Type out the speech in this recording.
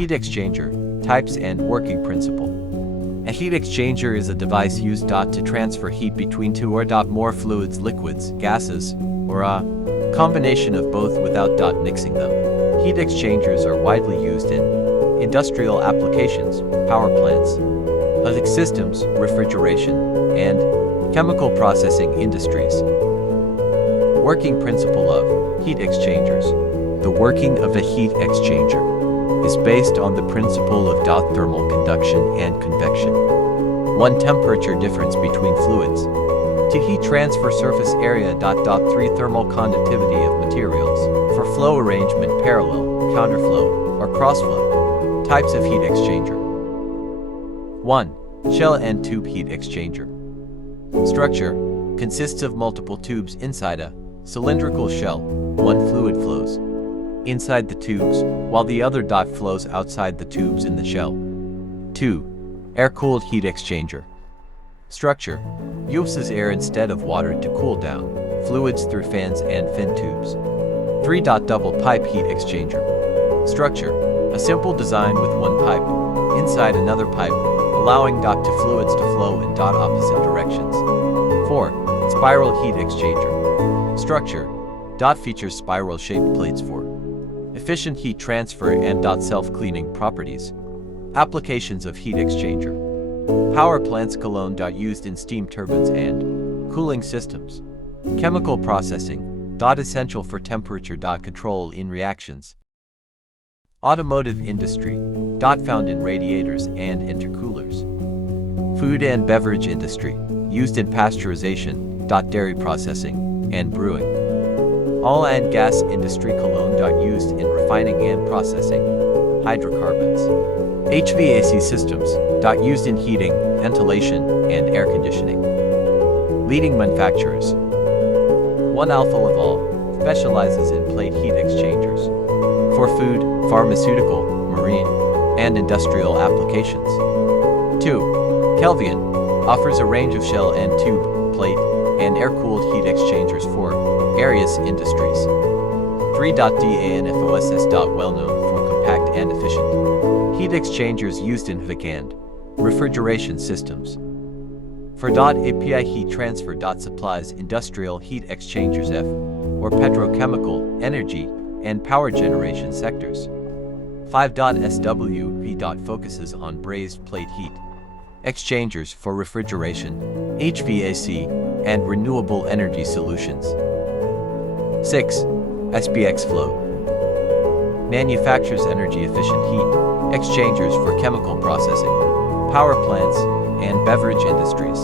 Heat exchanger, types and working principle. A heat exchanger is a device used to transfer heat between two or more fluids, liquids, gases, or a combination of both without mixing them. Heat exchangers are widely used in industrial applications, power plants, electric systems, refrigeration, and chemical processing industries. Working principle of heat exchangers. The working of a heat exchanger is based on the principle of thermal conduction and convection. 1. Temperature difference between fluids. 2. Heat transfer surface area. 3. Thermal conductivity of materials. For flow arrangement, parallel, counterflow, or crossflow. Types of heat exchanger. 1. Shell and tube heat exchanger. Structure consists of multiple tubes inside a cylindrical shell. 1 fluid flows inside the tubes, while the other flows outside the tubes in the shell. 2. Air-cooled heat exchanger. Structure uses air instead of water to cool down fluids through fans and fin tubes. 3. Double pipe heat exchanger. Structure a simple design with one pipe inside another pipe, allowing fluids to flow in opposite directions. 4. Spiral heat exchanger. Structure features spiral-shaped plates for efficient heat transfer and self-cleaning properties. Applications of heat exchanger. Power plants Cologne used in steam turbines and cooling systems. Chemical processing essential for temperature control in reactions. Automotive industry found in radiators and intercoolers. Food and beverage industry used in pasteurization, dairy processing, and brewing. Oil and gas industry Cologne used in refining and processing hydrocarbons. HVAC systems used in heating, ventilation, and air conditioning. Leading manufacturers. 1. Alfa Laval specializes in plate heat exchangers for food, pharmaceutical, marine, and industrial applications. 2. Kelvian offers a range of shell and tube, plate, and air-cooled heat exchangers for various industries. 3. DANFOSS. Well known for compact and efficient heat exchangers used in HVAC and refrigeration systems. For API heat transfer. Supplies industrial heat exchangers or petrochemical, energy, and power generation sectors. 5. SWP. Focuses on brazed plate heat exchangers for refrigeration, HVAC, and renewable energy solutions. 6. SPX Flow manufactures energy-efficient heat exchangers for chemical processing, power plants, and beverage industries.